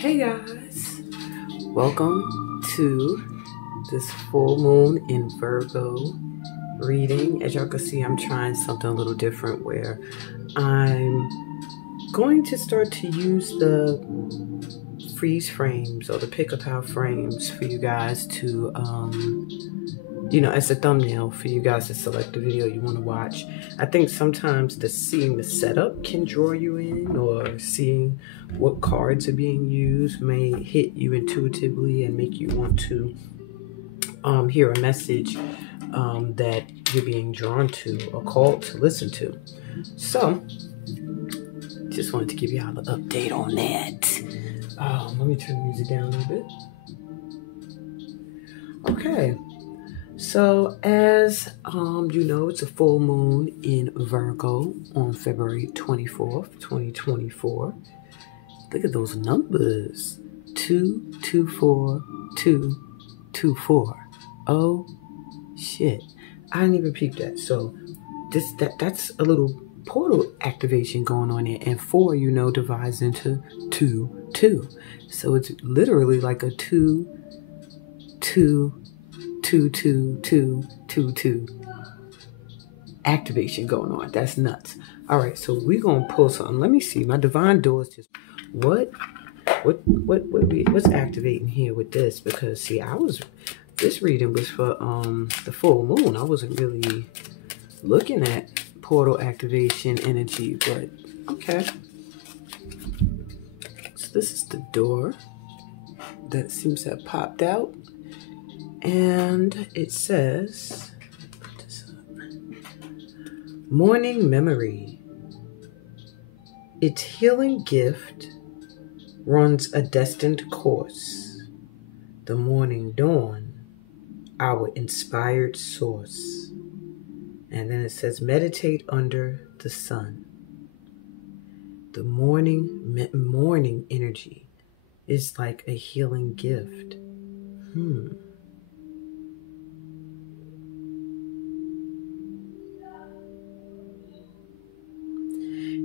Hey guys, welcome to this full moon in Virgo reading. As y'all can see, I'm trying something a little different where I'm going to start to use the freeze frames or the pick-a-pow frames for you guys to as a thumbnail for you guys to select the video you want to watch. I think sometimes seeing the setup can draw you in, or seeing what cards are being used may hit you intuitively and make you want to hear a message that you're being drawn to or called to listen to. So, just wanted to give y'all an update on that. Let me turn the music down a little bit. Okay. So, as you know, it's a full moon in Virgo on February 24th, 2024. Look at those numbers. 224 224. Oh shit. I didn't even peep that. So that's a little portal activation going on there. And 4, divides into 2 2. So it's literally like a 2 2 2 2 2 2 2 activation going on. That's nuts. All right, so we're gonna pull something. Let me see. My divine doors just what's activating here with this? Because see, this reading was for the full moon. I wasn't really looking at portal activation energy, but okay. So this is the door that seems to have popped out. And it says, put this up. Morning memory. Its healing gift runs a destined course. The morning dawn, our inspired source. And then it says, meditate under the sun. The morning energy is like a healing gift.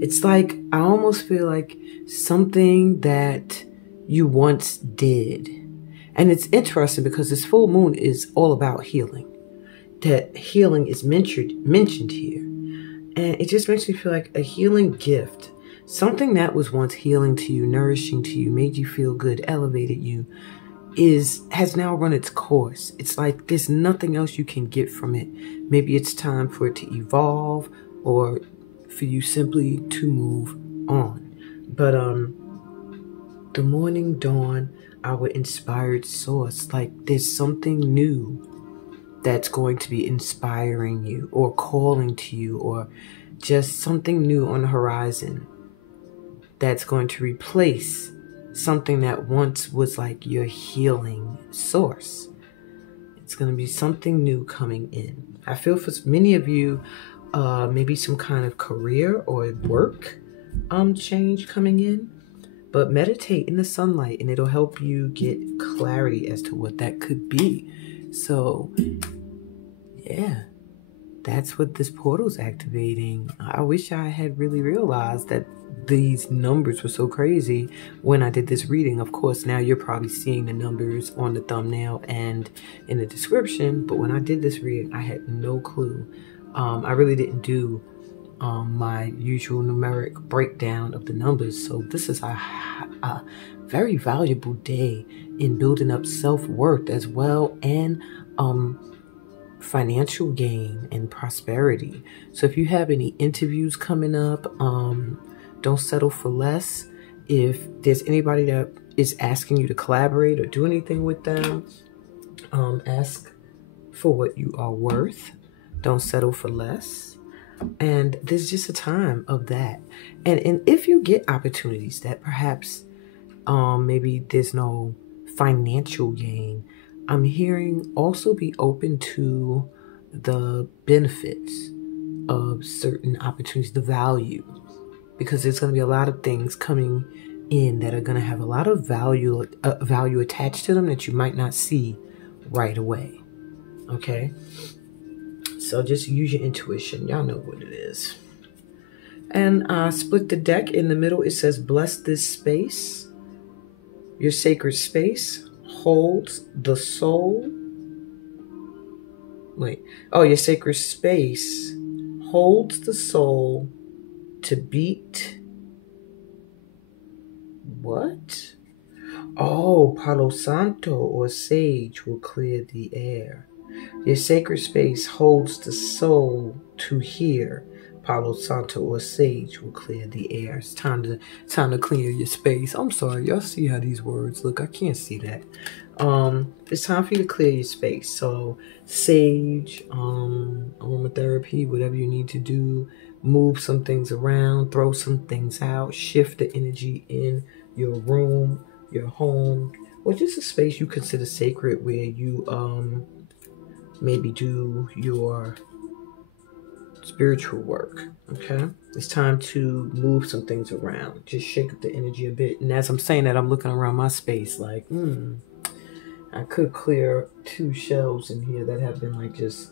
It's like, I almost feel like something that you once did. And it's interesting because this full moon is all about healing. That healing is mentioned here. And it just makes me feel like a healing gift. Something that was once healing to you, nourishing to you, made you feel good, elevated you, has now run its course. It's like there's nothing else you can get from it. Maybe it's time for it to evolve, or for you simply to move on. But the morning dawn, our inspired source, like there's something new that's going to be inspiring you or calling to you, or just something new on the horizon that's going to replace something that once was like your healing source. It's going to be something new coming in. I feel for many of you, maybe some kind of career or work change coming in. But meditate in the sunlight and it'll help you get clarity as to what that could be. So, yeah, that's what this portal's activating. I wish I had really realized that these numbers were so crazy when I did this reading. Of course, now you're probably seeing the numbers on the thumbnail and in the description. But when I did this reading, I had no clue. I really didn't do my usual numeric breakdown of the numbers. So this is a very valuable day in building up self-worth as well, and financial gain and prosperity. So if you have any interviews coming up, don't settle for less. If there's anybody that is asking you to collaborate or do anything with them, ask for what you are worth. Don't settle for less. And there's just a time of that. And if you get opportunities that perhaps maybe there's no financial gain, I'm hearing also be open to the benefits of certain opportunities, the value, because there's going to be a lot of things coming in that are going to have a lot of value attached to them that you might not see right away. Okay? So just use your intuition. Y'all know what it is. And split the deck in the middle. It says, bless this space. Your sacred space holds the soul. Your sacred space holds the soul to beat. What? Oh, Palo Santo or sage will clear the air. Your sacred space holds the soul to hear. Palo Santo or sage will clear the air. It's time to clear your space. I'm sorry, y'all see how these words look? I can't see that. It's time for you to clear your space. So sage, aromatherapy, whatever you need to do, move some things around, throw some things out, shift the energy in your room, your home, or just a space you consider sacred where you maybe do your spiritual work. Okay, it's time to move some things around, just shake up the energy a bit. And as I'm saying that, I'm looking around my space like I could clear 2 shelves in here that have been like just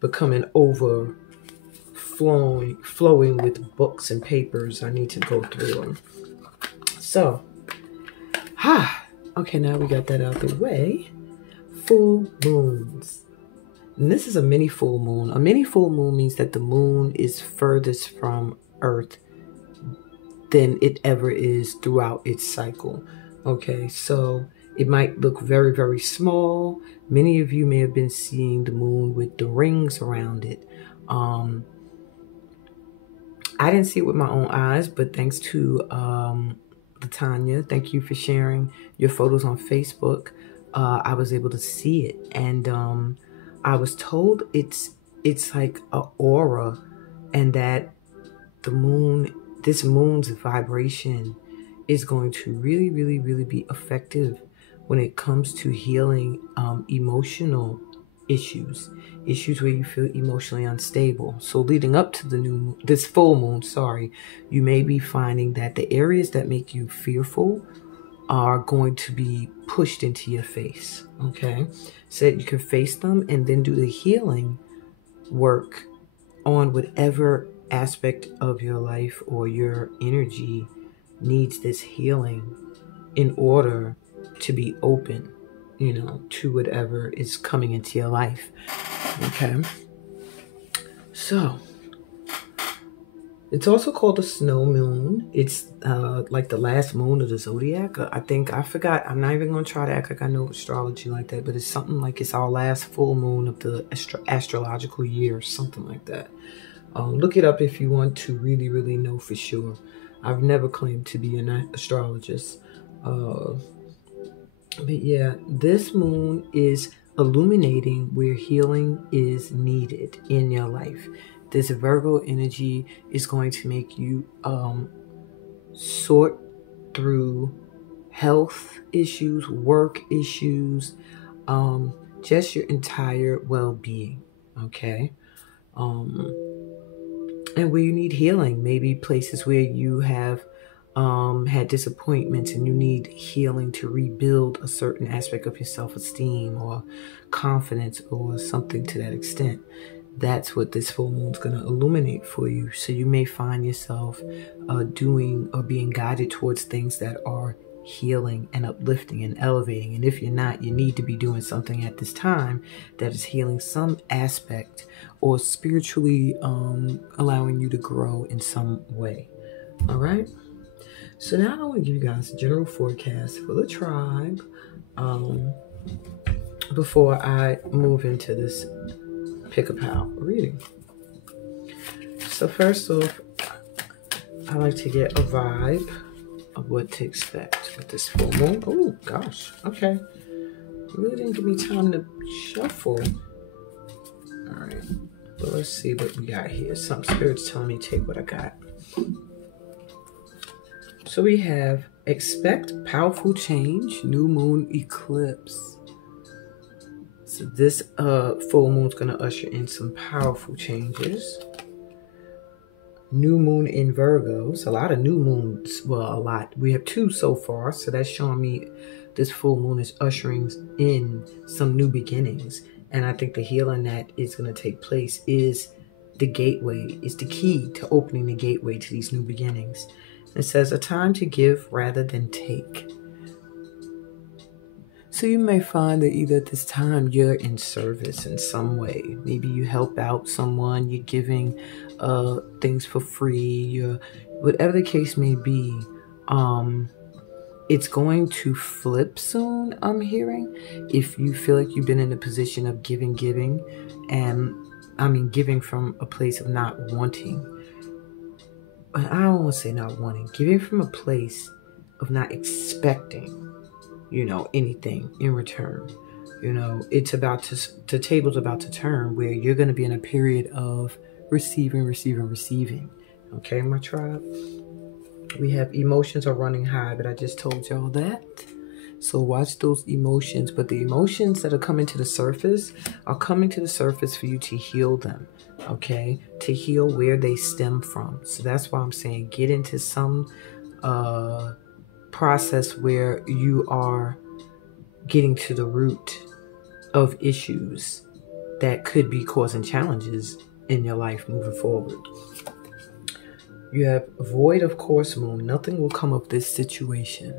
becoming flowing with books and papers. I need to go through them. So okay, now we got that out the way. Full moons. And this is a mini full moon. A mini full moon means that the moon is furthest from Earth than it ever is throughout its cycle. Okay, so it might look very, very small. Many of you may have been seeing the moon with the rings around it. I didn't see it with my own eyes, but thanks to Tanya, thank you for sharing your photos on Facebook. I was able to see it, and I was told it's like an aura, and that this moon's vibration is going to really, really, really be effective when it comes to healing emotional issues where you feel emotionally unstable. So leading up to this full moon, you may be finding that the areas that make you fearful are going to be pushed into your face. Okay, so that you can face them and then do the healing work on whatever aspect of your life or your energy needs this healing in order to be open, to whatever is coming into your life. Okay, so it's also called a snow moon. It's like the last moon of the zodiac. I forgot. I'm not even going to try to act like I know astrology like that, but it's something like it's our last full moon of the astrological year, something like that. Look it up if you want to really, really know for sure. I've never claimed to be an astrologist. But yeah, this moon is illuminating where healing is needed in your life. This Virgo energy is going to make you sort through health issues, work issues, just your entire well-being, okay? And where you need healing, maybe places where you have had disappointments and you need healing to rebuild a certain aspect of your self-esteem or confidence or something to that extent. That's what this full moon is going to illuminate for you. So you may find yourself doing or being guided towards things that are healing and uplifting and elevating. And if you're not, you need to be doing something at this time that is healing some aspect or spiritually allowing you to grow in some way. All right. So now I want to give you guys a general forecast for the tribe before I move into this pick-a-pal reading. So first off, I like to get a vibe of what to expect with this full moon. Oh gosh, okay. You really didn't give me time to shuffle. All right, well, let's see what we got here. Some spirits telling me take what I got. So we have expect powerful change, new moon eclipse. So this full moon is going to usher in some powerful changes. New moon in Virgo. So a lot of new moons. Well, a lot. We have 2 so far. So that's showing me this full moon is ushering in some new beginnings. And I think the healing that is going to take place is the gateway, is the key to opening the gateway to these new beginnings. It says a time to give rather than take. So you may find that either at this time you're in service in some way. Maybe you help out someone, you're giving things for free, you're, whatever the case may be. It's going to flip soon, I'm hearing. If you feel like you've been in a position of giving, and I mean giving from a place of not wanting. But I don't want to say not wanting. Giving from a place of not expecting, anything in return. It's about the table's about to turn where you're going to be in a period of receiving. Okay, my tribe? We have emotions are running high, but I just told y'all that. So watch those emotions. But the emotions that are coming to the surface are coming to the surface for you to heal them, okay? To heal where they stem from. So that's why I'm saying get into some process where you are getting to the root of issues that could be causing challenges in your life moving forward. You have void of course moon. Nothing will come of this situation.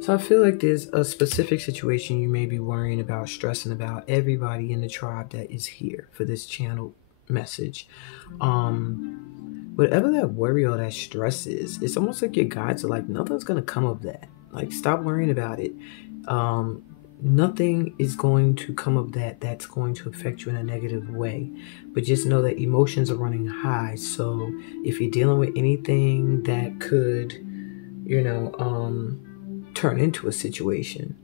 So I feel like there's a specific situation you may be worrying about, stressing about. Everybody in the tribe that is here for this channel message. Whatever that worry or that stress is, it's almost like your guides are like, nothing's going to come of that. Like, stop worrying about it. Nothing is going to come of that that's going to affect you in a negative way. But just know that emotions are running high. So if you're dealing with anything that could, turn into a situation,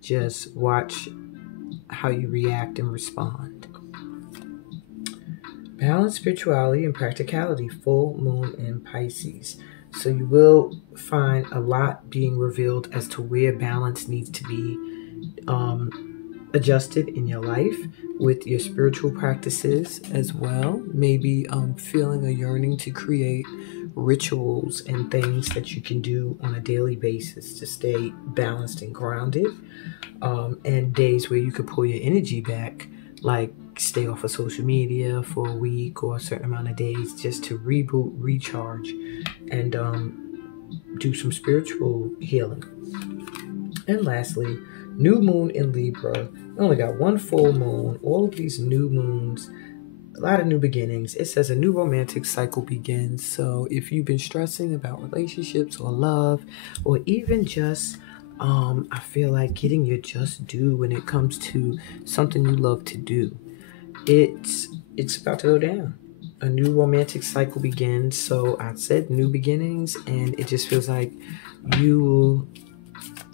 just watch how you react and respond. Balance, spirituality, and practicality. Full moon in Pisces. So you will find a lot being revealed as to where balance needs to be adjusted in your life with your spiritual practices as well. Maybe feeling a yearning to create rituals and things that you can do on a daily basis to stay balanced and grounded. And days where you could pull your energy back, like stay off of social media for a week or a certain amount of days just to reboot, recharge, and do some spiritual healing. And lastly, new moon in Libra. We only got one full moon. All of these new moons, a lot of new beginnings. It says a new romantic cycle begins. So if you've been stressing about relationships or love, or even just I feel like getting your just due when it comes to something you love to do, it's about to go down. A new romantic cycle begins. So I said new beginnings, and it just feels like you will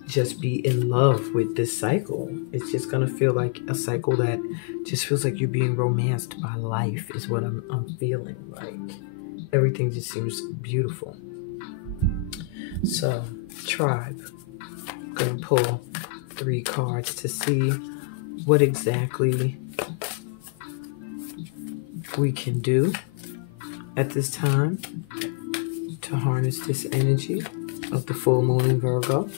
just be in love with this cycle. It's just gonna feel like a cycle that just feels like you're being romanced by life is what I'm feeling. Like everything just seems beautiful. So tribe, I'm gonna pull 3 cards to see what exactly we can do at this time to harness this energy of the full moon in Virgo.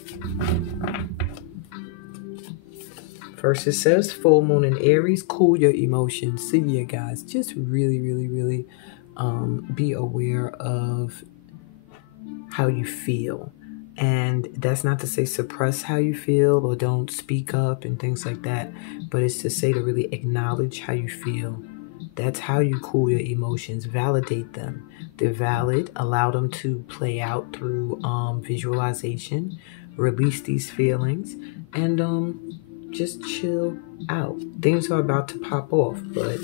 First, it says full moon in Aries, cool your emotions. So yeah, guys, just really be aware of how you feel. And that's not to say suppress how you feel or don't speak up and things like that, but it's to say to really acknowledge how you feel. That's how you cool your emotions. Validate them. They're valid. Allow them to play out through visualization. Release these feelings and just chill out. Things are about to pop off, but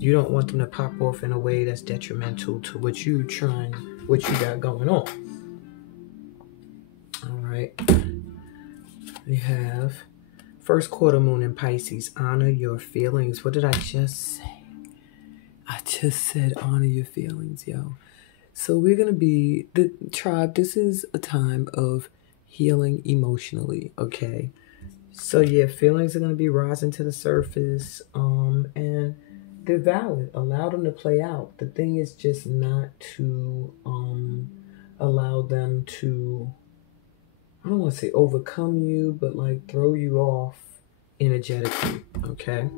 you don't want them to pop off in a way that's detrimental to what you got going on. All right. We have first quarter moon in Pisces. Honor your feelings. What did I just say? I just said honor your feelings, yo. So we're going to be, the tribe, this is a time of healing emotionally, okay? So yeah, feelings are going to be rising to the surface, and they're valid. Allow them to play out. The thing is just not to allow them to, I don't want to say overcome you, but like throw you off energetically, okay?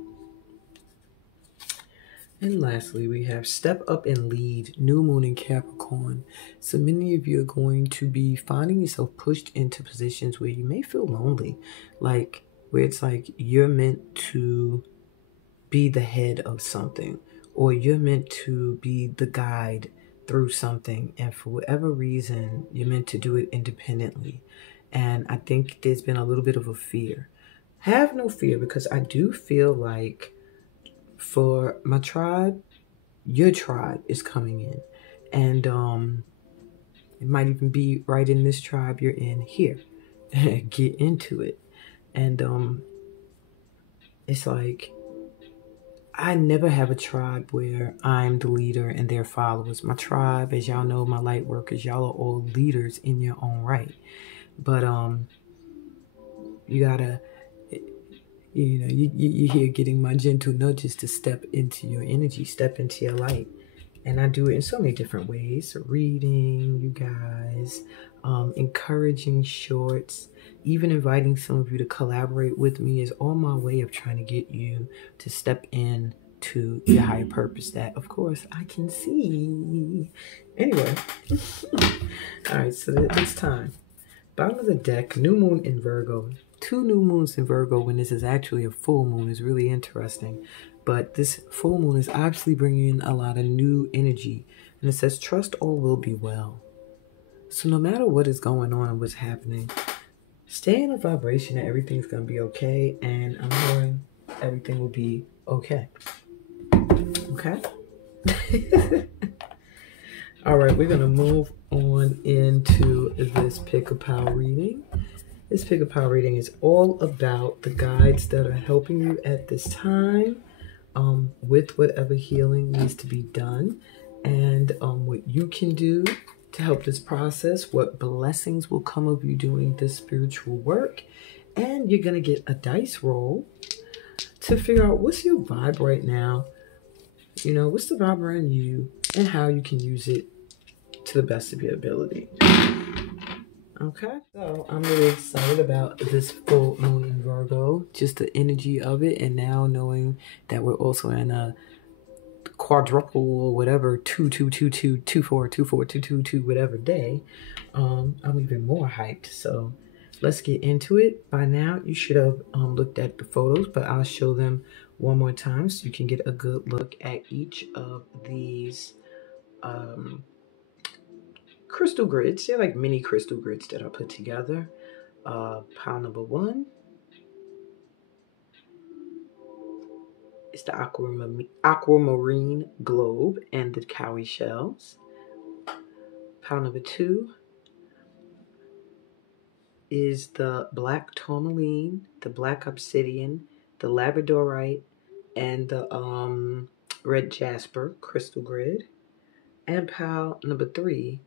And lastly, we have step up and lead, new moon in Capricorn. So many of you are going to be finding yourself pushed into positions where you may feel lonely, like where it's like you're meant to be the head of something, or you're meant to be the guide through something, and for whatever reason, you're meant to do it independently. And I think there's been a little bit of a fear. Have no fear, because I do feel like for my tribe, your tribe is coming in, and it might even be right in this tribe you're in here. Get into it. And it's like I never have a tribe where I'm the leader and they're followers. My tribe, as y'all know, my light workers, y'all are all leaders in your own right. But you gotta, you hear getting my gentle nudges to step into your energy, step into your light. And I do it in so many different ways. Reading, you guys, encouraging shorts, even inviting some of you to collaborate with me is all my way of trying to get you to step in to your higher purpose that, of course, I can see. Anyway, all right, so it's time. Bottom of the deck, new moon in Virgo. 2 new moons in Virgo when this is actually a full moon is really interesting. But this full moon is obviously bringing in a lot of new energy. And it says, trust all will be well. So no matter what is going on and what's happening, stay in a vibration that everything's going to be okay. And I'm hearing everything will be okay. Okay? All right, we're going to move on into this pick-a-pow reading. This pick-a-pow reading is all about the guides that are helping you at this time with whatever healing needs to be done, and what you can do to help this process, what blessings will come of you doing this spiritual work. And you're going to get a dice roll to figure out what's your vibe right now. You know, what's the vibe around you and how you can use it to the best of your ability. Okay, so I'm really excited about this full moon in Virgo, just the energy of it, and now knowing that we're also in a quadruple or whatever 2-2-2-2 2-4 2-4 2-2-2 whatever day, I'm even more hyped. So let's get into it. By now you should have looked at the photos, but I'll show them one more time so you can get a good look at each of these crystal grids. They're like mini crystal grids that I put together. Pile number 1 is the aquamarine globe and the cowrie shells. Pile number 2 is the black tourmaline, the black obsidian, the labradorite, and the red jasper crystal grid. And pile number 3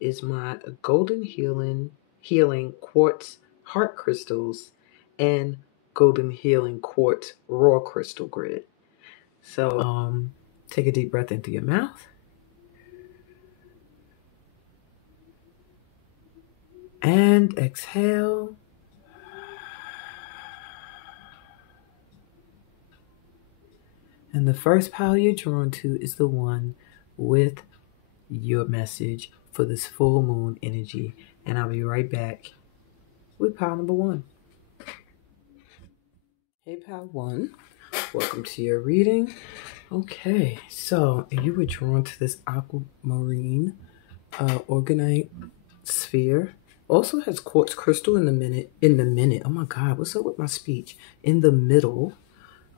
is my golden healing quartz heart crystals and golden healing quartz raw crystal grid. So take a deep breath in through your mouth. And exhale. And the first pile you're drawn to is the one with your message for this full moon energy. And I'll be right back with pile number 1. Hey, pile 1. Welcome to your reading. Okay, so you were drawn to this aquamarine organite sphere. Also has quartz crystal in the minute. Oh my God, what's up with my speech? In the middle.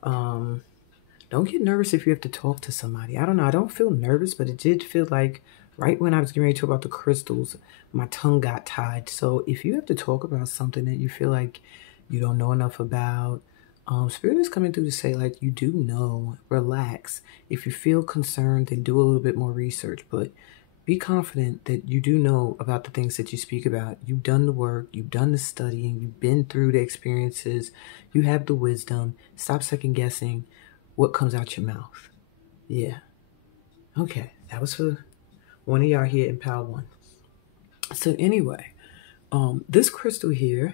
Don't get nervous if you have to talk to somebody. I don't know. I don't feel nervous, but it did feel like right when I was getting ready to talk about the crystals, my tongue got tied. So if you have to talk about something that you feel like you don't know enough about, Spirit is coming through to say, like, you do know, relax. If you feel concerned, then do a little bit more research. But be confident that you do know about the things that you speak about. You've done the work. You've done the studying. You've been through the experiences. You have the wisdom. Stop second guessing what comes out your mouth. Yeah. Okay. That was for one of y'all here in pile 1. So anyway, this crystal here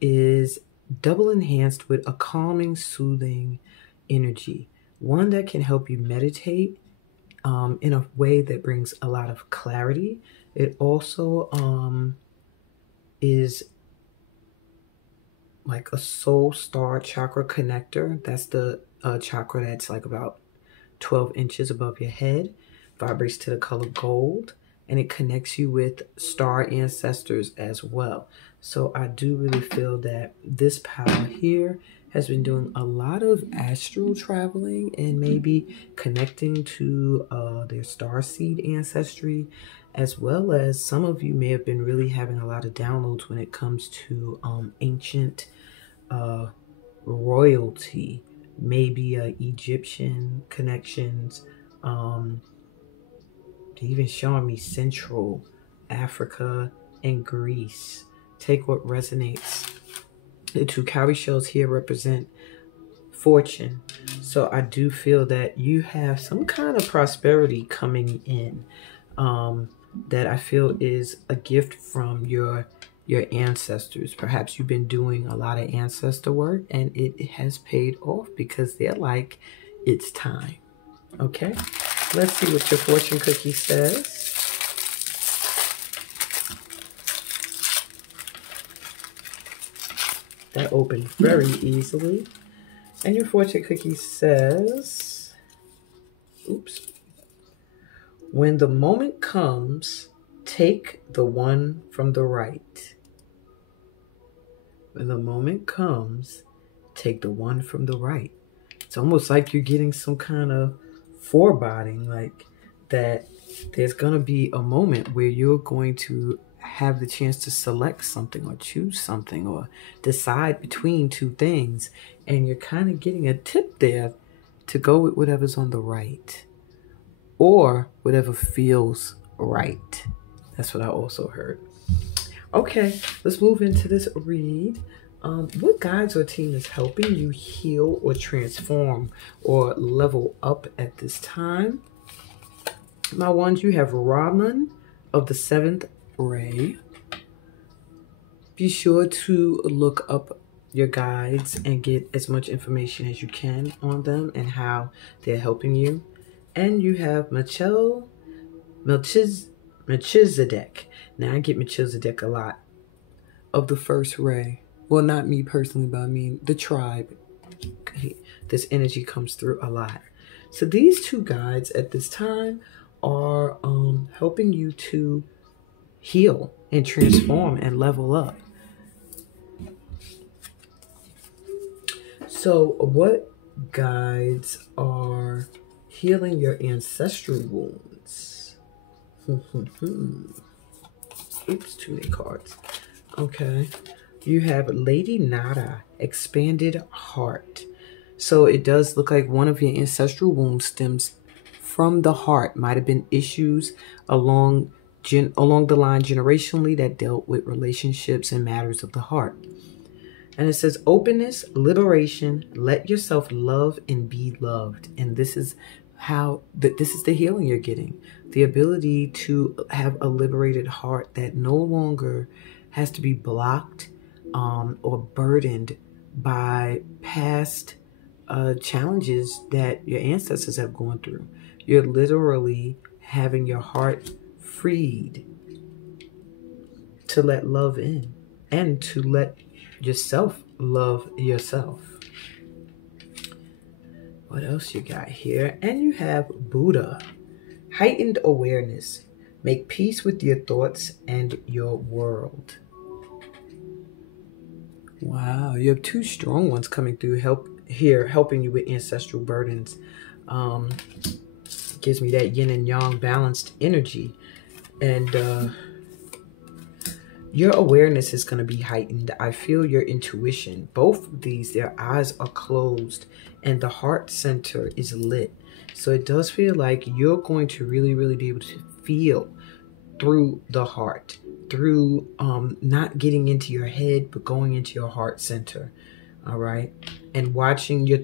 is double enhanced with a calming, soothing energy. one that can help you meditate in a way that brings a lot of clarity. It also is like a soul star chakra connector. That's the chakra that's like about 12 inches above your head, vibrates to the color gold, and it connects you with star ancestors as well. So I do really feel that this power here has been doing a lot of astral traveling and maybe connecting to their star seed ancestry, as well as some of you may have been really having a lot of downloads when it comes to ancient royalty, maybe Egyptian connections, even showing me Central Africa and Greece. Take what resonates. The two cowrie shells here represent fortune. So I do feel that you have some kind of prosperity coming in that I feel is a gift from your ancestors. Perhaps you've been doing a lot of ancestor work and it has paid off because they're like, it's time. Okay, let's see what your fortune cookie says. That opened very easily. And your fortune cookie says, oops, when the moment comes, take the one from the right. When the moment comes, take the one from the right. It's almost like you're getting some kind of foreboding, like that there's going to be a moment where you're going to have the chance to select something or choose something or decide between two things. And you're kind of getting a tip there to go with whatever's on the right or whatever feels right. That's what I also heard. Okay, let's move into this read. What guides or team is helping you heal or transform or level up at this time? My ones, you have Raman of the 7th ray. Be sure to look up your guides and get as much information as you can on them and how they're helping you. And you have Melchizedek. Now I get Melchizedek a lot. Of the 1st ray. Well, not me personally, but I mean the tribe. This energy comes through a lot. So these two guides at this time are helping you to heal and transform and level up. So what guides are healing your ancestral wounds? Oops, too many cards. Okay. You have Lady Nada, expanded heart. So it does look like one of your ancestral wounds stems from the heart. Might have been issues along the line generationally that dealt with relationships and matters of the heart. And it says openness, liberation, let yourself love and be loved. And this is this is the healing you're getting. The ability to have a liberated heart that no longer has to be blocked or burdened by past challenges that your ancestors have gone through. You're literally having your heart freed to let love in and to let yourself love yourself. What else you got here? And you have Buddha, heightened awareness. Make peace with your thoughts and your world. Wow, you have two strong ones coming through helping you with ancestral burdens. Gives me that yin and yang balanced energy. And your awareness is going to be heightened. I feel your intuition. Both of these, their eyes are closed and the heart center is lit. So it does feel like you're going to really, really be able to feel through the heart, through not getting into your head, but going into your heart center. All right. And watch your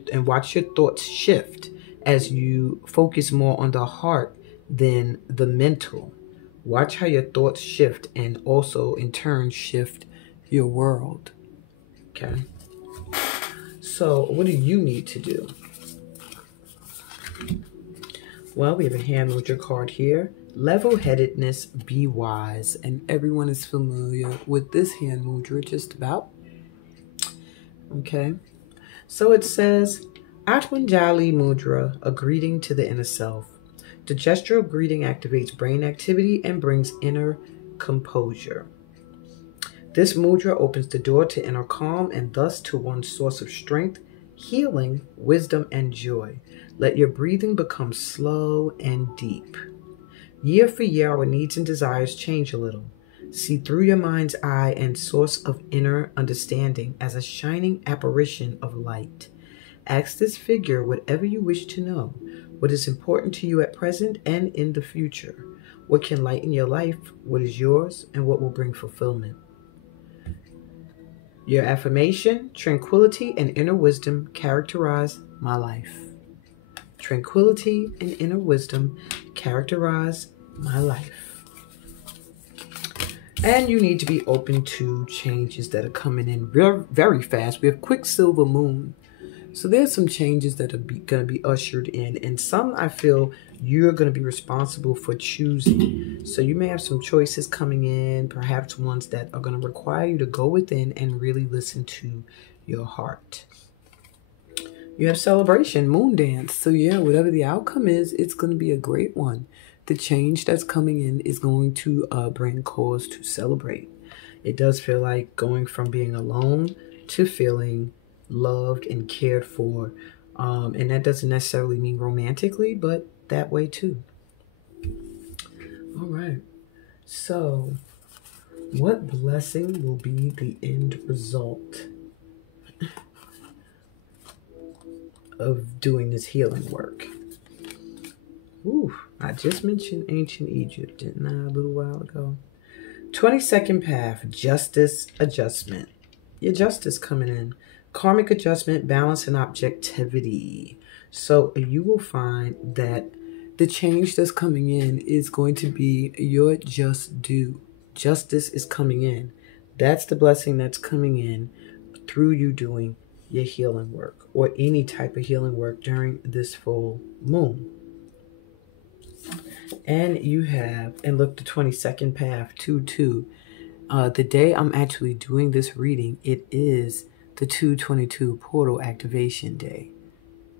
thoughts shift as you focus more on the heart than the mental. Watch how your thoughts shift and also in turn shift your world. Okay. So what do you need to do? Well, we have a hand mudra card here. Level-headedness, be wise. And everyone is familiar with this hand mudra just about. Okay. So it says, Atwanjali Mudra, a greeting to the inner self. The gesture of greeting activates brain activity and brings inner composure. This mudra opens the door to inner calm and thus to one's source of strength, healing, wisdom, and joy. Let your breathing become slow and deep. Year for year, our needs and desires change a little. See through your mind's eye and source of inner understanding as a shining apparition of light. Ask this figure whatever you wish to know, what is important to you at present and in the future, what can lighten your life, what is yours, and what will bring fulfillment. Your affirmation, tranquility and inner wisdom characterize my life. Tranquility and inner wisdom characterize my life. And you need to be open to changes that are coming in very fast. We have Quicksilver Moon. So there's some changes that are going to be ushered in. And some I feel you're going to be responsible for choosing. So you may have some choices coming in, perhaps ones that are going to require you to go within and really listen to your heart. You have Celebration, Moon Dance. So yeah, whatever the outcome is, it's going to be a great one. The change that's coming in is going to bring cause to celebrate. It does feel like going from being alone to feeling loved and cared for. And that doesn't necessarily mean romantically, but that way too. All right. So what blessing will be the end result of doing this healing work? Ooh, I just mentioned ancient Egypt, didn't I, a little while ago? 22nd path, justice adjustment. Your justice coming in. Karmic adjustment, balance, and objectivity. So you will find that the change that's coming in is going to be your just due. Justice is coming in. That's the blessing that's coming in through you doing your healing work or any type of healing work during this full moon. And you have, and look, the 22nd path, 2-2. The day I'm actually doing this reading, it is the 2/22 portal activation day.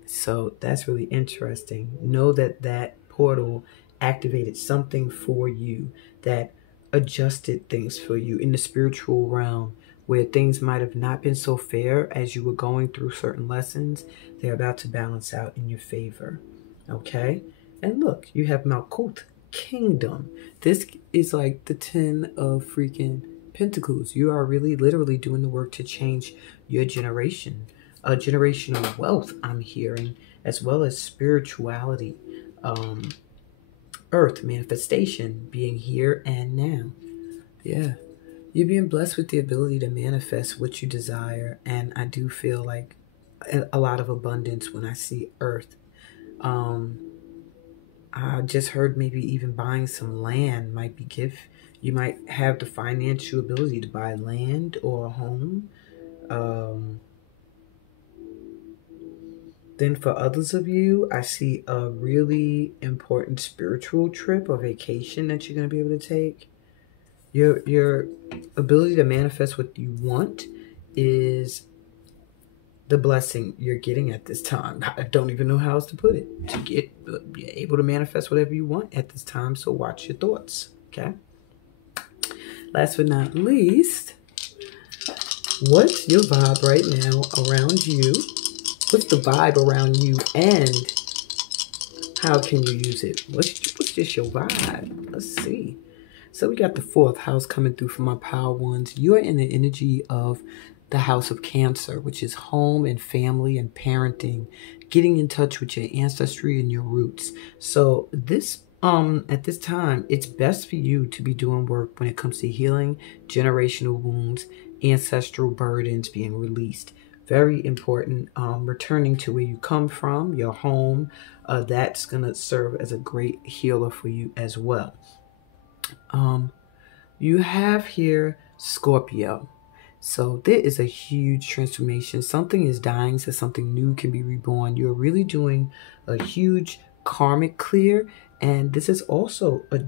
So that's really interesting. Know that that portal activated something for you, that adjusted things for you in the spiritual realm, where things might have not been so fair as you were going through certain lessons. They're about to balance out in your favor. Okay? And look, you have Malkuth, Kingdom. This is like the 10 of freaking Pentacles. You are really literally doing the work to change your generation. Generational wealth, I'm hearing, as well as spirituality. Earth, manifestation, being here and now. Yeah. You're being blessed with the ability to manifest what you desire. And I do feel like a lot of abundance when I see Earth. I just heard maybe even buying some land might be gift. You might have the financial ability to buy land or a home. Then for others of you, I see a really important spiritual trip or vacation that you're going to be able to take. Your ability to manifest what you want is the blessing you're getting at this time. I don't even know how else to put it. To be able to manifest whatever you want at this time. So watch your thoughts. Okay. Last but not least, what's your vibe right now around you? What's the vibe around you and how can you use it? What's just your vibe? Let's see. So we got the 4th house coming through for my power ones. You're in the energy of the house of Cancer, which is home and family and parenting, getting in touch with your ancestry and your roots. So this at this time, it's best for you to be doing work when it comes to healing generational wounds, ancestral burdens being released. Very important. Returning to where you come from, your home. That's going to serve as a great healer for you as well. You have here Scorpio. So there is a huge transformation. Something is dying so something new can be reborn. You're really doing a huge karmic clear, and this is also a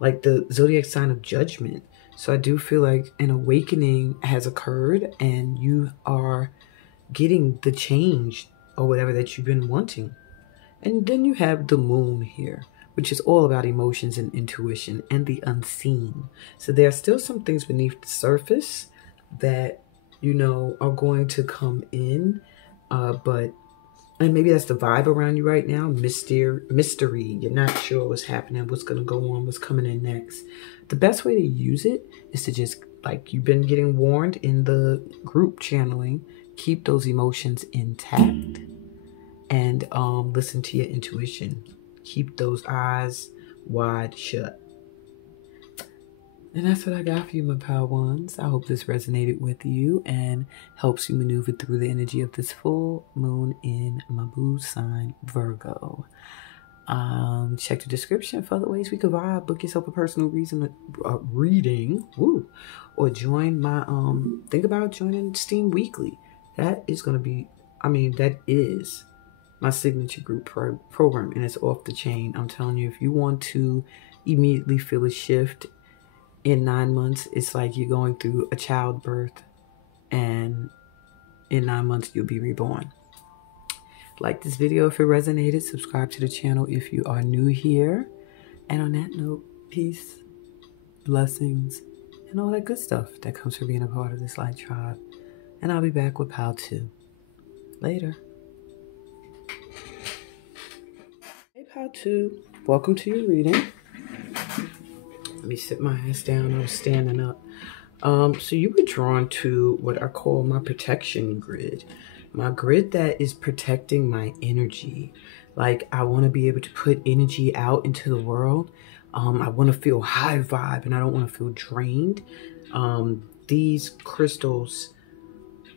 like the zodiac sign of judgment. So I do feel like an awakening has occurred and you are getting the change or whatever that you've been wanting. And then you have the moon here, which is all about emotions and intuition and the unseen. So there are still some things beneath the surface that, you know, are going to come in, and maybe that's the vibe around you right now. Mystery. You're not sure what's happening, what's going to go on, what's coming in next. The best way to use it is to just, like you've been getting warned in the group channeling, keep those emotions intact and listen to your intuition. Keep those eyes wide shut. And that's what I got for you, my power ones. I hope this resonated with you and helps you maneuver through the energy of this full moon in my boo sign, Virgo. Check the description for other ways we could vibe. Book yourself a personal reading, woo, or join my think about joining Steam Weekly. That is going to be, that is my signature group program, and it's off the chain. I'm telling you, if you want to immediately feel a shift in 9 months, it's like you're going through a childbirth, and in 9 months you'll be reborn. Like this video if it resonated. Subscribe to the channel if you are new here. And on that note, peace, blessings, and all that good stuff that comes from being a part of this light tribe. And I'll be back with Pal 2. Later. Hey Pal 2, welcome to your reading. Let me sit my ass down. I was standing up. So you were drawn to what I call my protection grid. My grid that is protecting my energy. Like, I want to be able to put energy out into the world. I want to feel high vibe and I don't want to feel drained. These crystals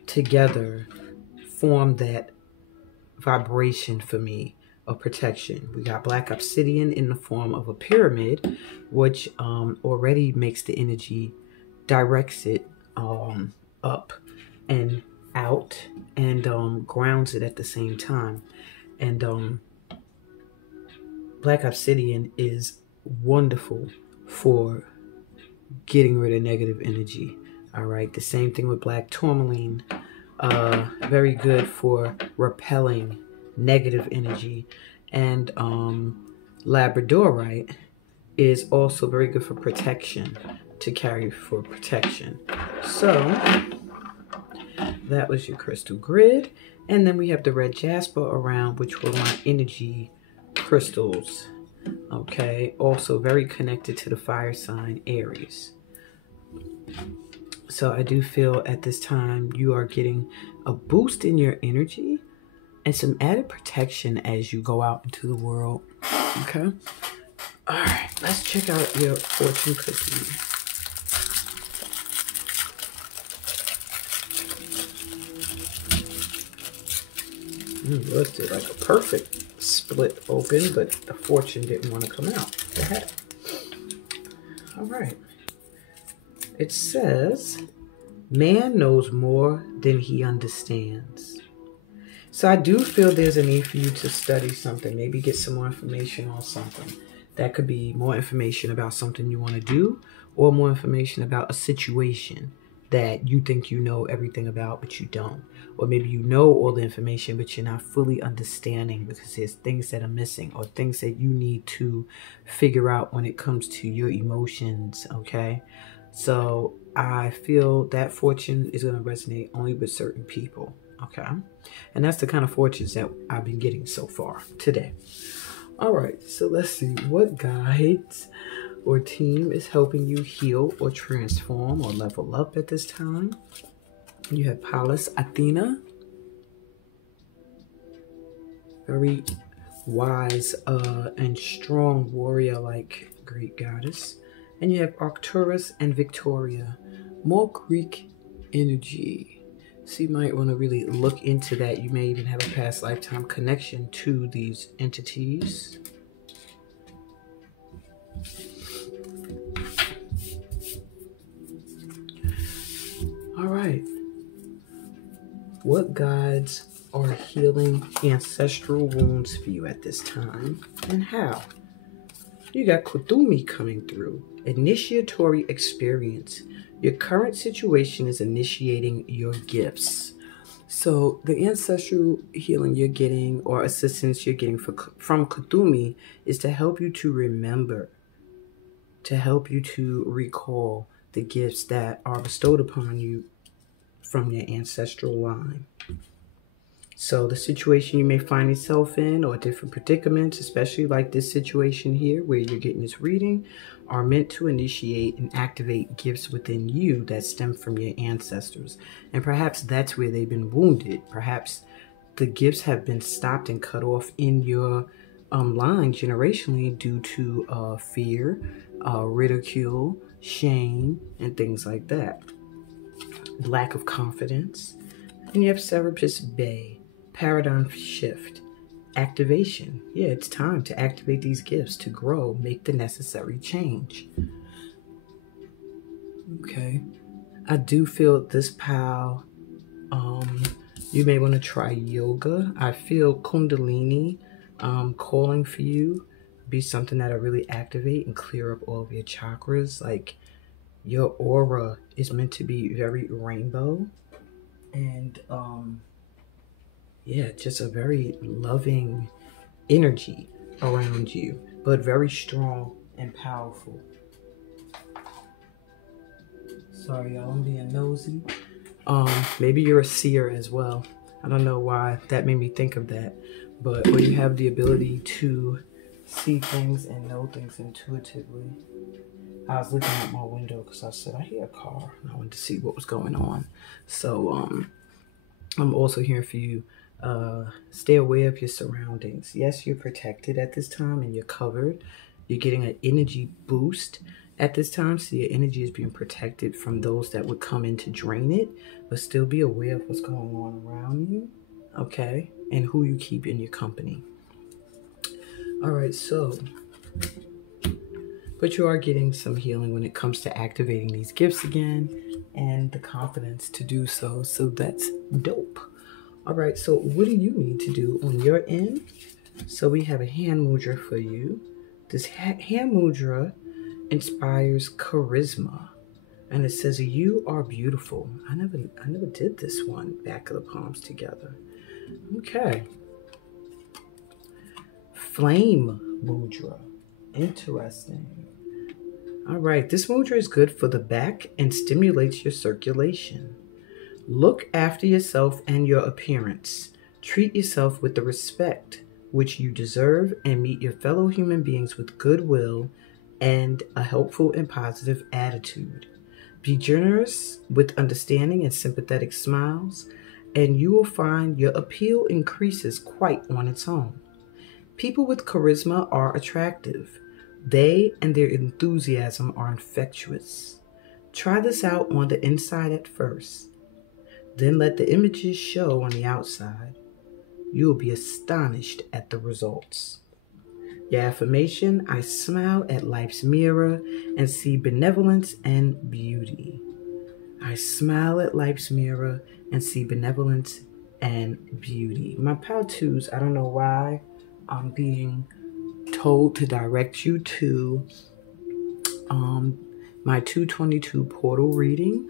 together form that vibration for me of protection. We got black obsidian in the form of a pyramid, which already makes the energy, directs it up and out, and grounds it at the same time. And black obsidian is wonderful for getting rid of negative energy. All right, the same thing with black tourmaline. Very good for repelling negative energy. And labradorite is also very good for protection, to carry for protection. So that was your crystal grid. And then we have the red jasper around, which were my energy crystals. Okay, also very connected to the fire sign Aries. So I do feel at this time you are getting a boost in your energy and some added protection as you go out into the world. Okay. All right, let's check out your fortune cookie. Looked like a perfect split open, but the fortune didn't want to come out. The heck. All right. It says, man knows more than he understands. So I do feel there's a need for you to study something, maybe get some more information on something. That could be more information about something you want to do, or more information about a situation that you think you know everything about, but you don't. Or maybe you know all the information, but you're not fully understanding because there's things that are missing or things that you need to figure out when it comes to your emotions, okay? So I feel that fortune is going to resonate only with certain people, okay? And that's the kind of fortunes that I've been getting so far today. All right, so let's see what guides or team is helping you heal or transform or level up at this time. You have Pallas Athena, very wise and strong warrior-like Greek goddess. And you have Arcturus and Victoria, more Greek energy. So you might want to really look into that. You may even have a past lifetime connection to these entities. All right. What guides are healing ancestral wounds for you at this time, and how? You got Kudumi coming through. Initiatory experience. Your current situation is initiating your gifts. So the ancestral healing you're getting or assistance you're getting from Kudumi is to help you to remember, to help you to recall the gifts that are bestowed upon you from your ancestral line. So the situation you may find yourself in, or different predicaments, especially like this situation here where you're getting this reading, are meant to initiate and activate gifts within you that stem from your ancestors. And perhaps that's where they've been wounded. Perhaps the gifts have been stopped and cut off in your line generationally due to fear, ridicule, shame, and things like that. Lack of confidence. And you have Serapis Bay. Paradigm shift, activation. Yeah, it's time to activate these gifts to grow, make the necessary change. Okay, I do feel this pal. You may want to try yoga. I feel Kundalini calling for you. Be something that'll really activate and clear up all of your chakras. Like your aura is meant to be very rainbow, and yeah, just a very loving energy around you, but very strong and powerful. Sorry, y'all, I'm being nosy. Maybe you're a seer as well. I don't know why that made me think of that, but where you have the ability to see things and know things intuitively. I was looking out my window because I said I hear a car and I wanted to see what was going on. So I'm also here for you. Stay aware of your surroundings. Yes, you're protected at this time and you're covered. You're getting an energy boost at this time, so your energy is being protected from those that would come in to drain it, but still be aware of what's going on around you, okay, and who you keep in your company. All right, so, but you are getting some healing when it comes to activating these gifts again and the confidence to do so, so that's dope. All right, so what do you need to do on your end? So we have a hand mudra for you. This hand mudra inspires charisma, and it says, "You are beautiful." I never did this one. Back of the palms together. Okay. Flame mudra. Interesting. All right, this mudra is good for the back and stimulates your circulation. Look after yourself and your appearance. Treat yourself with the respect which you deserve and meet your fellow human beings with goodwill and a helpful and positive attitude. Be generous with understanding and sympathetic smiles, and you will find your appeal increases quite on its own. People with charisma are attractive. They and their enthusiasm are infectious. Try this out on the inside at first. Then let the images show on the outside. You will be astonished at the results. Your affirmation: I smile at life's mirror and see benevolence and beauty. I smile at life's mirror and see benevolence and beauty. My pal twos, I don't know why I'm being told to direct you to my 222 portal reading.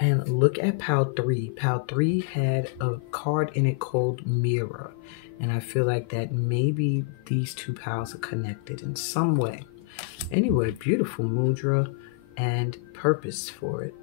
And look at Pal 3. Pal 3 had a card in it called Mirror. And I feel like that maybe these two pals are connected in some way. Anyway, beautiful mudra and purpose for it.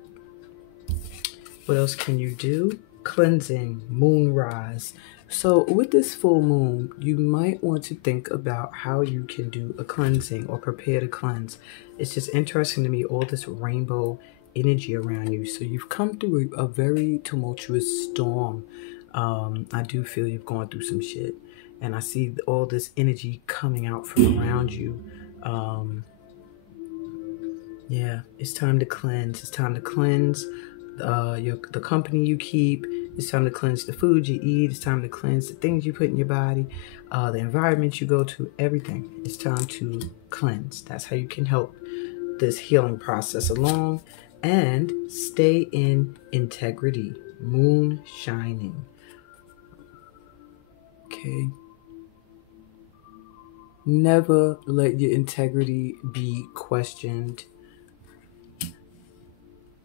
What else can you do? Cleansing, moonrise. So with this full moon, you might want to think about how you can do a cleansing or prepare to cleanse. It's just interesting to me, all this rainbow energy around you. So you've come through a very tumultuous storm. I do feel you've gone through some shit, and I see all this energy coming out from around you. Yeah, it's time to cleanse. It's time to cleanse the company you keep. It's time to cleanse the food you eat. It's time to cleanse the things you put in your body, the environment you go to, everything. It's time to cleanse. That's how you can help this healing process along. And stay in integrity. Moon shining. Okay. Never let your integrity be questioned.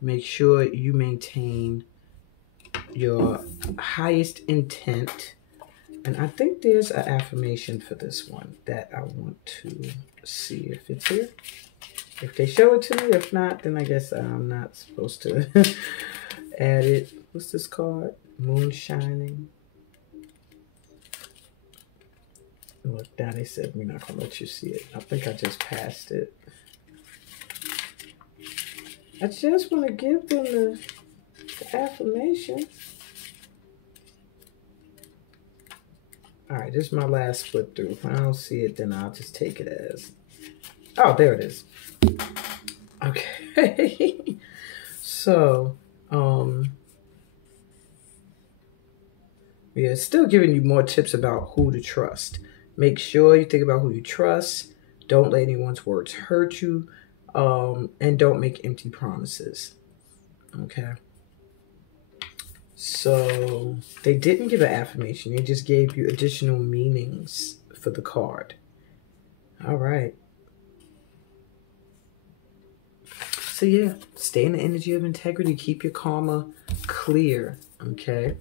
Make sure you maintain your highest intent. And I think there's an affirmation for this one that I want to see if it's here. If they show it to me, if not, then I guess I'm not supposed to add it. What's this card? Moon shining. Look, now they said we're not gonna let you see it. I think I just passed it. I just want to give them the affirmation. All right, this is my last flip through. If I don't see it, then I'll just take it as... Oh, there it is. Okay. So, yeah, it's still giving you more tips about who to trust. Make sure you think about who you trust. Don't let anyone's words hurt you. And don't make empty promises. Okay. So they didn't give an affirmation. They just gave you additional meanings for the card. All right. So yeah, stay in the energy of integrity. Keep your karma clear. Okay.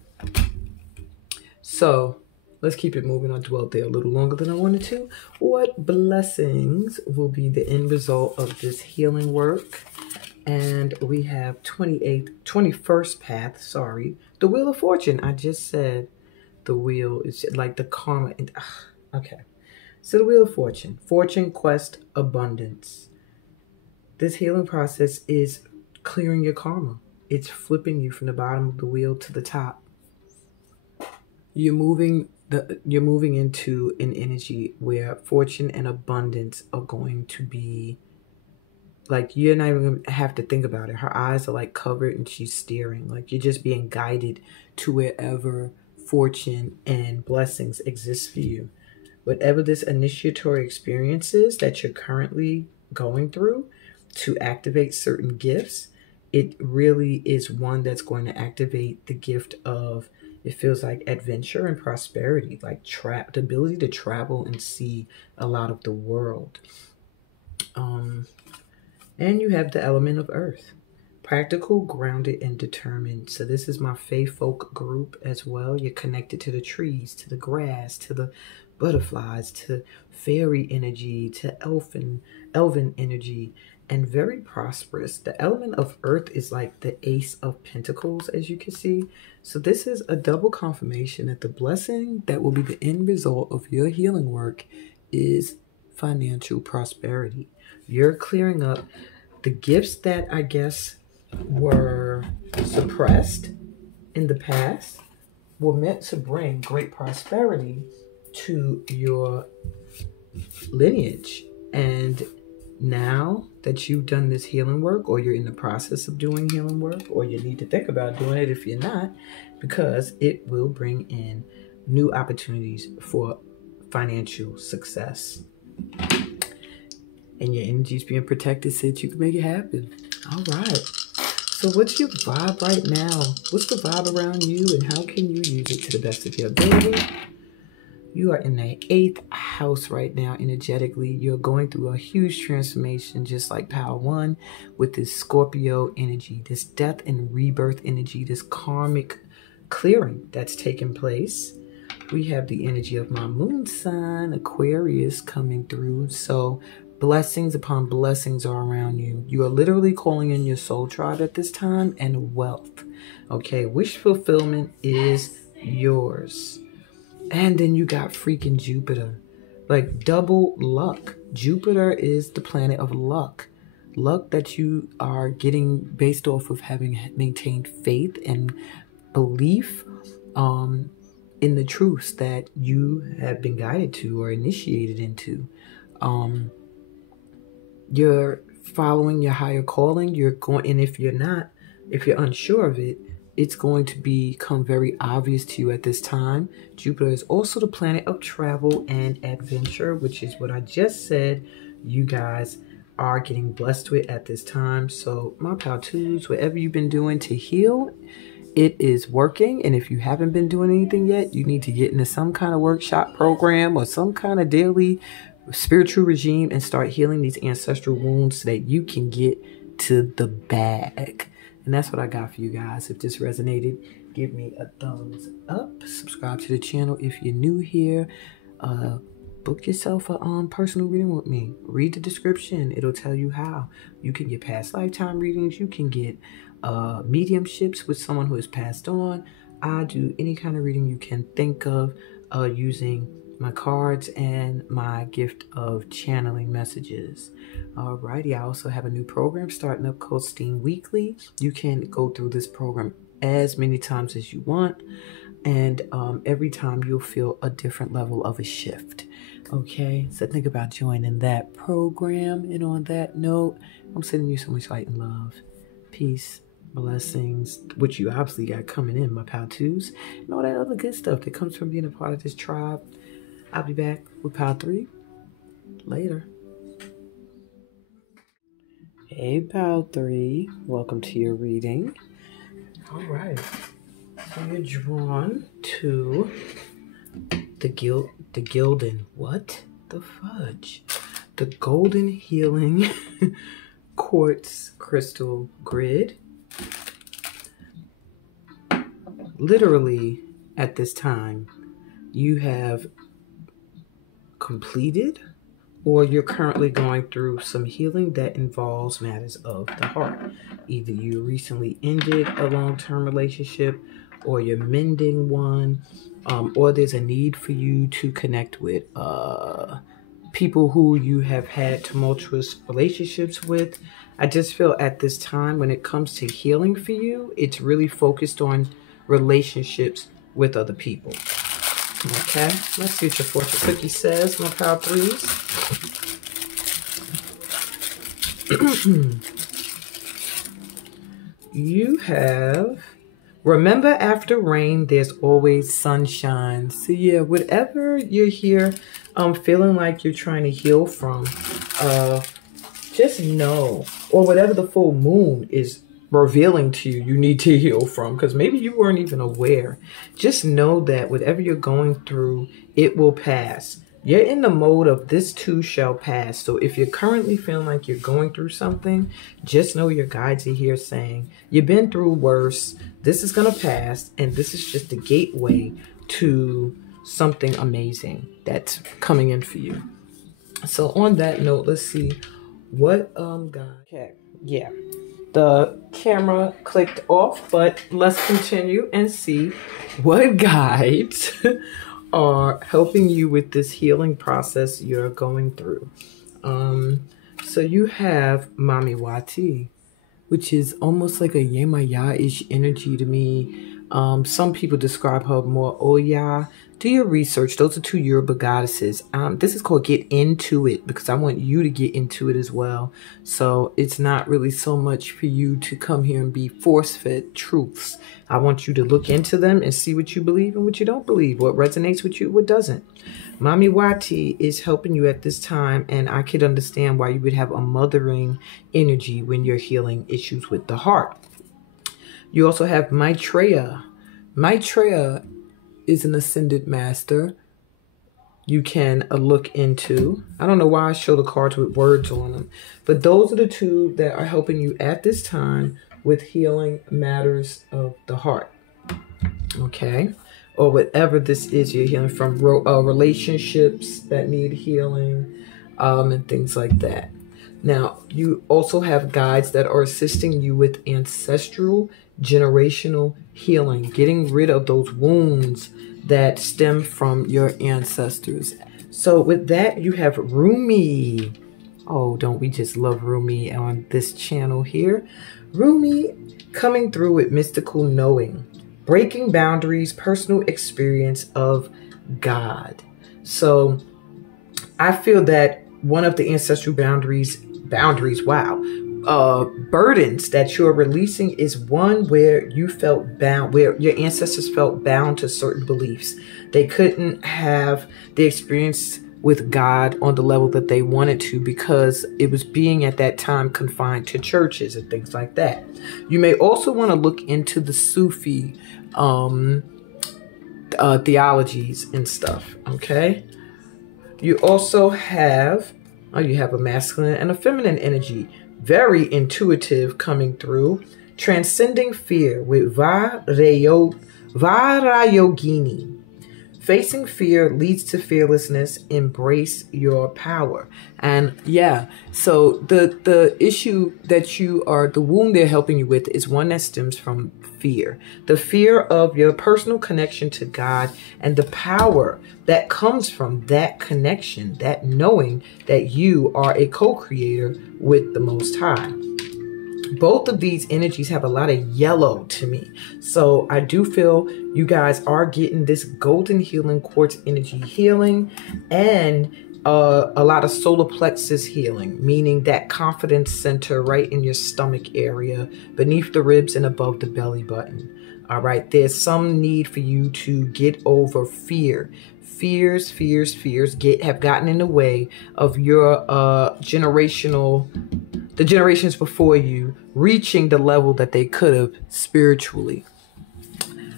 So let's keep it moving. I dwelled there a little longer than I wanted to. What blessings will be the end result of this healing work? And we have 21st path, sorry. The Wheel of Fortune. I just said the wheel is like the karma. Okay. So the Wheel of Fortune. Fortune, quest, abundance. This healing process is clearing your karma. It's flipping you from the bottom of the wheel to the top. You're moving into an energy where fortune and abundance are going to be like, you're not even going to have to think about it. Her eyes are like covered and she's steering. Like, you're just being guided to wherever fortune and blessings exist for you. Whatever this initiatory experience is that you're currently going through to activate certain gifts, it really is one that's going to activate the gift of, it feels like, adventure and prosperity, like the ability to travel and see a lot of the world. And you have the element of earth, practical, grounded, and determined. So this is my faith folk group as well. You're connected to the trees, to the grass, to the butterflies, to fairy energy, to elven energy, and very prosperous. The element of earth is like the Ace of Pentacles, as you can see. So this is a double confirmation that the blessing that will be the end result of your healing work is financial prosperity. You're clearing up the gifts that I guess were suppressed in the past, were meant to bring great prosperity to your lineage. And now that you've done this healing work, or you're in the process of doing healing work, or you need to think about doing it if you're not, because it will bring in new opportunities for financial success. And your energy is being protected so that you can make it happen. All right. So what's your vibe right now? What's the vibe around you, and how can you use it to the best of your ability? You are in the 8th house right now energetically. You're going through a huge transformation, just like Power 1, with this Scorpio energy, this death and rebirth energy, this karmic clearing that's taking place. We have the energy of my moon sign, Aquarius, coming through. So blessings upon blessings are around you. You are literally calling in your soul tribe at this time, and wealth. Okay, wish fulfillment is yours. And then you got freaking Jupiter, like double luck. Jupiter is the planet of luck. Luck that you are getting based off of having maintained faith and belief in the truths that you have been guided to or initiated into. You're following your higher calling. You're going, and if you're unsure of it, it's going to become very obvious to you at this time. Jupiter is also the planet of travel and adventure, which is what I just said you guys are getting blessed with at this time. So my power twos, whatever you've been doing to heal, it is working. And if you haven't been doing anything yet, you need to get into some kind of workshop program or some kind of daily spiritual regime and start healing these ancestral wounds so that you can get to the bag. And that's what I got for you guys. If this resonated, give me a thumbs up. Subscribe to the channel if you're new here. Book yourself a personal reading with me. Read the description. It'll tell you how. You can get past lifetime readings. You can get mediumships with someone who has passed on. I do any kind of reading you can think of using my cards and my gift of channeling messages. Alrighty, I also have a new program starting up called Steam Weekly. You can go through this program as many times as you want, and every time you'll feel a different level of a shift. Okay, so think about joining that program. And on that note, I'm sending you so much light and love, peace, blessings, which you obviously got coming in, my pal twos, and all that other good stuff that comes from being a part of this tribe. I'll be back with pal 3 later. Hey pal 3, welcome to your reading. All right, so you're drawn to the Gildan, what the fudge? The Golden Healing Quartz Crystal Grid. Literally, at this time, you have completed or you're currently going through some healing that involves matters of the heart. Either you recently ended a long-term relationship, or you're mending one, or there's a need for you to connect with people who you have had tumultuous relationships with. I just feel at this time when it comes to healing for you, it's really focused on relationships with other people. Okay, let's see what your fortune cookie says, my power threes. You have, remember after rain, there's always sunshine. So yeah, whatever you're here feeling like you're trying to heal from, just know, or whatever the full moon is revealing to you, you need to heal from, because maybe you weren't even aware. Just know that whatever you're going through, it will pass. You're in the mode of this too shall pass. So if you're currently feeling like you're going through something, just know your guides are here saying, you've been through worse, this is going to pass, and this is just the gateway to something amazing that's coming in for you. So on that note, let's see what God. Okay, yeah. The camera clicked off, but let's continue and see what guides are helping you with this healing process you're going through. So you have Mami Wati, which is almost like a Yemaya-ish energy to me. Some people describe her more Oya. Do your research. Those are 2 Yoruba goddesses. This is called Get Into It, because I want you to get into it as well. So it's not really so much for you to come here and be force-fed truths. I want you to look into them and see what you believe and what you don't believe, what resonates with you, what doesn't. Mami Wati is helping you at this time, and I could understand why you would have a mothering energy when you're healing issues with the heart. You also have Maitreya. Maitreya is an ascended master you can look into. I don't know why I show the cards with words on them, but those are the 2 that are helping you at this time with healing matters of the heart. Okay, or whatever this is you're healing from, relationships that need healing, and things like that. Now, you also have guides that are assisting you with ancestral, generational healing, getting rid of those wounds that stem from your ancestors. So with that, you have Rumi. Oh, don't we just love Rumi on this channel here? Rumi coming through with mystical knowing, breaking boundaries, personal experience of God. So I feel that one of the ancestral burdens that you're releasing is one where you felt bound, where your ancestors felt bound to certain beliefs. They couldn't have the experience with God on the level that they wanted to, because it was being at that time confined to churches and things like that. You may also want to look into the Sufi theologies and stuff. Okay. You also have, you have a masculine and a feminine energy, very intuitive coming through, transcending fear with Varayogini. Facing fear leads to fearlessness. Embrace your power. And yeah, so the issue that the wound they're helping you with is one that stems from fear. The fear of your personal connection to God and the power that comes from that connection, that knowing that you are a co-creator with the Most High. Both of these energies have a lot of yellow to me. So I do feel you guys are getting this golden healing quartz energy healing and a lot of solar plexus healing, meaning that confidence center right in your stomach area, beneath the ribs and above the belly button. All right. There's some need for you to get over fear. Fears have gotten in the way of your the generations before you reaching the level that they could have spiritually.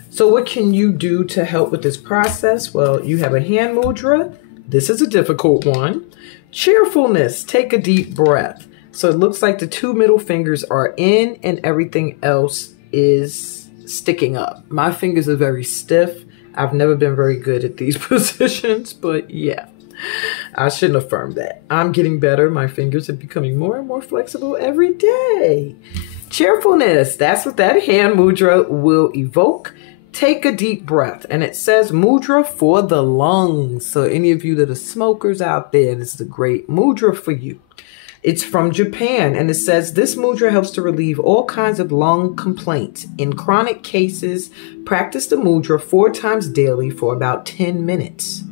So what can you do to help with this process? Well, you have a hand mudra. This is a difficult one. Cheerfulness. Take a deep breath. So it looks like the two middle fingers are in and everything else is sticking up. My fingers are very stiff. I've never been very good at these positions, but yeah. I shouldn't affirm that. I'm getting better. My fingers are becoming more and more flexible every day. Cheerfulness. That's what that hand mudra will evoke. Take a deep breath. And it says mudra for the lungs. So any of you that are smokers out there, this is a great mudra for you. It's from Japan, and it says this mudra helps to relieve all kinds of lung complaints. In chronic cases, practice the mudra 4 times daily for about 10 minutes.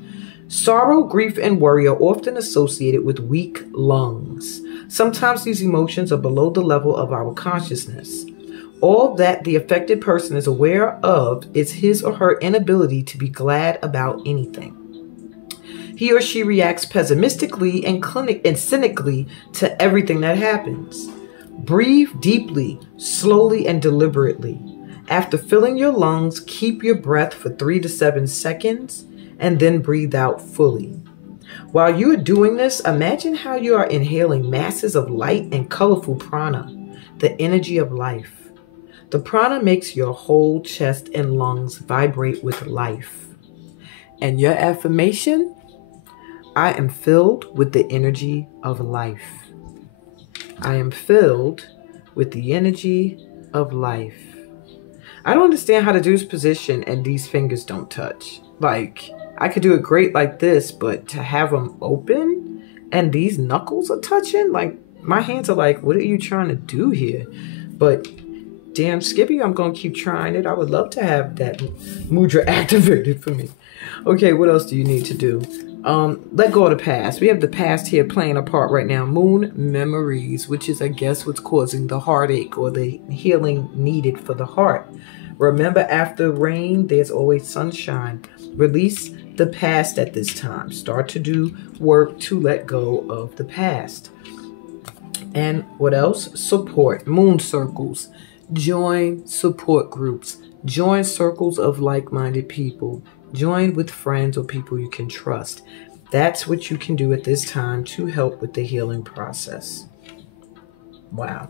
Sorrow, grief, and worry are often associated with weak lungs. Sometimes these emotions are below the level of our consciousness. All that the affected person is aware of is his or her inability to be glad about anything. He or she reacts pessimistically and cynically to everything that happens. Breathe deeply, slowly, and deliberately. After filling your lungs, keep your breath for 3 to 7 seconds and then breathe out fully. While you are doing this, imagine how you are inhaling masses of light and colorful prana, the energy of life. The prana makes your whole chest and lungs vibrate with life. And your affirmation? I am filled with the energy of life. I am filled with the energy of life. I don't understand how to do this position and these fingers don't touch. Like, I could do it great like this, but to have them open and these knuckles are touching, like my hands are like, what are you trying to do here? But damn Skippy, I'm going to keep trying it. I would love to have that mudra activated for me. Okay, what else do you need to do? Let go of the past. We have the past here playing a part right now. Moon memories, which is, I guess, what's causing the heartache or the healing needed for the heart. Remember, after rain, there's always sunshine. Release the past at this time. Start to do work to let go of the past. And what else? Support. Moon circles. Join support groups. Join circles of like-minded people. Join with friends or people you can trust. That's what you can do at this time to help with the healing process. Wow.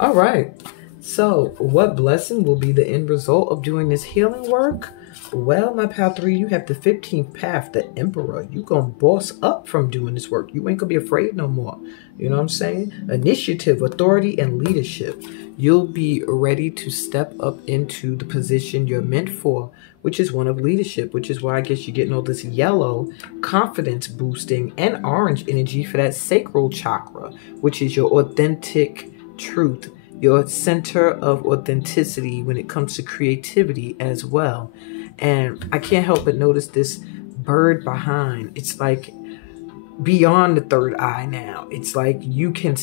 All right. So what blessing will be the end result of doing this healing work? Well, my pal 3, you have the 15th path, the Emperor. You gonna boss up from doing this work. You ain't gonna be afraid no more. You know what I'm saying? Initiative, authority, and leadership. You'll be ready to step up into the position you're meant for, which is one of leadership, which is why I guess you're getting all this yellow confidence boosting and orange energy for that sacral chakra, which is your authentic truth, your center of authenticity when it comes to creativity as well. And I can't help but notice this bird behind. It's like beyond the third eye now. It's like you can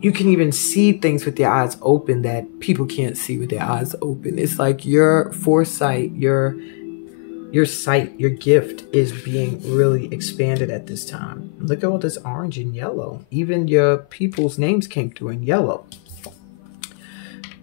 even see things with your eyes open that people can't see with their eyes open. It's like your foresight, your Your sight, your gift is being really expanded at this time. Look at all this orange and yellow. Even your people's names came through in yellow.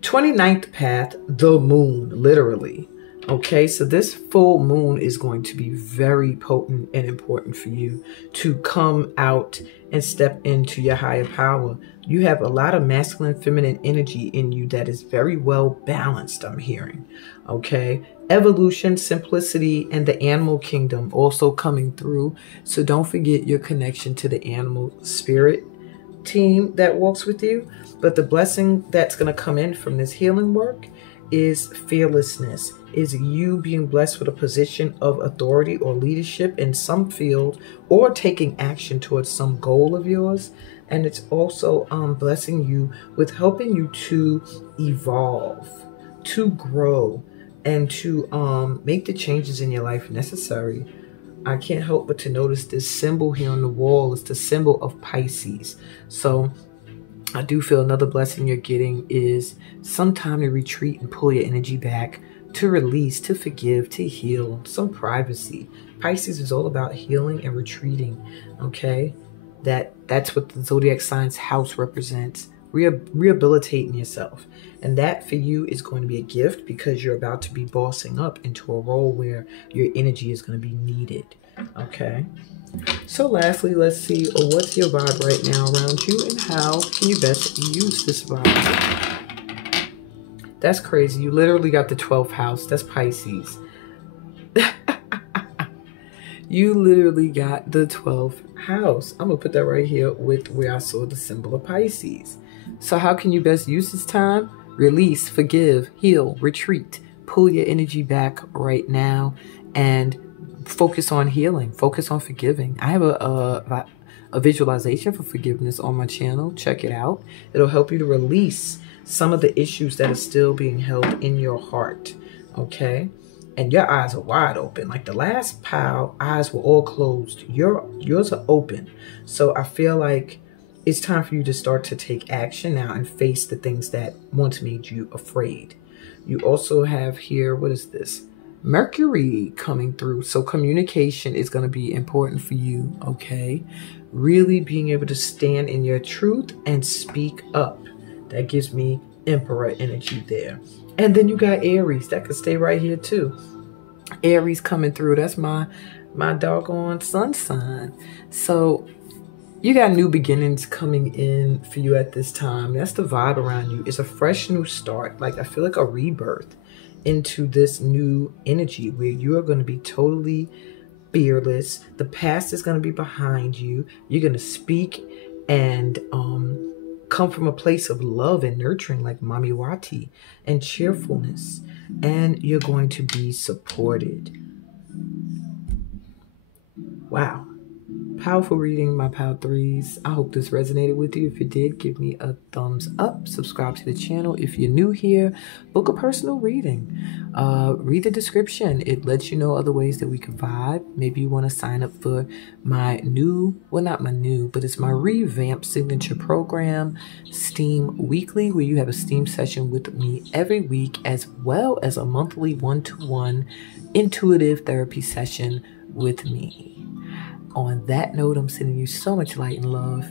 29th path, the moon, literally. Okay, so this full moon is going to be very potent and important for you to come out and step into your higher power. You have a lot of masculine, feminine energy in you that is very well balanced, I'm hearing. Okay, evolution, simplicity, and the animal kingdom also coming through. So don't forget your connection to the animal spirit team that walks with you. But the blessing that's going to come in from this healing work is fearlessness, is you being blessed with a position of authority or leadership in some field, or taking action towards some goal of yours. And it's also blessing you with helping you to evolve, to grow, and to make the changes in your life necessary. I can't help but to notice this symbol here on the wall is the symbol of Pisces. So I do feel another blessing you're getting is some time to retreat and pull your energy back, to release, to forgive, to heal, some privacy. Pisces is all about healing and retreating, okay? That's what the zodiac sign's house represents, rehabilitating yourself. And that for you is going to be a gift because you're about to be bossing up into a role where your energy is going to be needed, okay? So lastly, let's see what's your vibe right now around you and how can you best use this vibe. That's crazy. You literally got the 12th house. That's Pisces. You literally got the 12th house. I'm going to put that right here with where I saw the symbol of Pisces. So how can you best use this time? Release, forgive, heal, retreat. Pull your energy back right now and focus on healing, focus on forgiving. I have a visualization for forgiveness on my channel. Check it out. It'll help you to release some of the issues that are still being held in your heart, okay? And your eyes are wide open. Like the last pile, eyes were all closed. Yours are open. So I feel like it's time for you to start to take action now and face the things that once made you afraid. You also have here, what is this? Mercury coming through. So communication is going to be important for you, okay? Really being able to stand in your truth and speak up. That gives me Emperor energy there. And then you got Aries. That could stay right here too. Aries coming through. That's my doggone sun sign. So you got new beginnings coming in for you at this time. That's the vibe around you. It's a fresh new start. Like I feel like a rebirth into this new energy where you are going to be totally fearless. The past is going to be behind you. You're going to speak and come from a place of love and nurturing like Mami Wati and cheerfulness. And you're going to be supported. Wow. Powerful reading, my Power 3s. I hope this resonated with you. If it did, give me a thumbs up. Subscribe to the channel. If you're new here, book a personal reading. Read the description. It lets you know other ways that we can vibe. Maybe you want to sign up for my new, well, not my new, but it's my revamped signature program, Steam Weekly, where you have a Steam session with me every week, as well as a monthly one-to-one intuitive therapy session with me. On that note, I'm sending you so much light and love,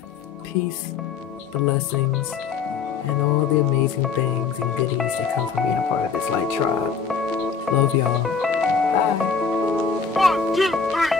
peace, blessings, and all the amazing things and goodies that come from being a part of this light tribe. Love y'all. Bye. 1, 2, 3.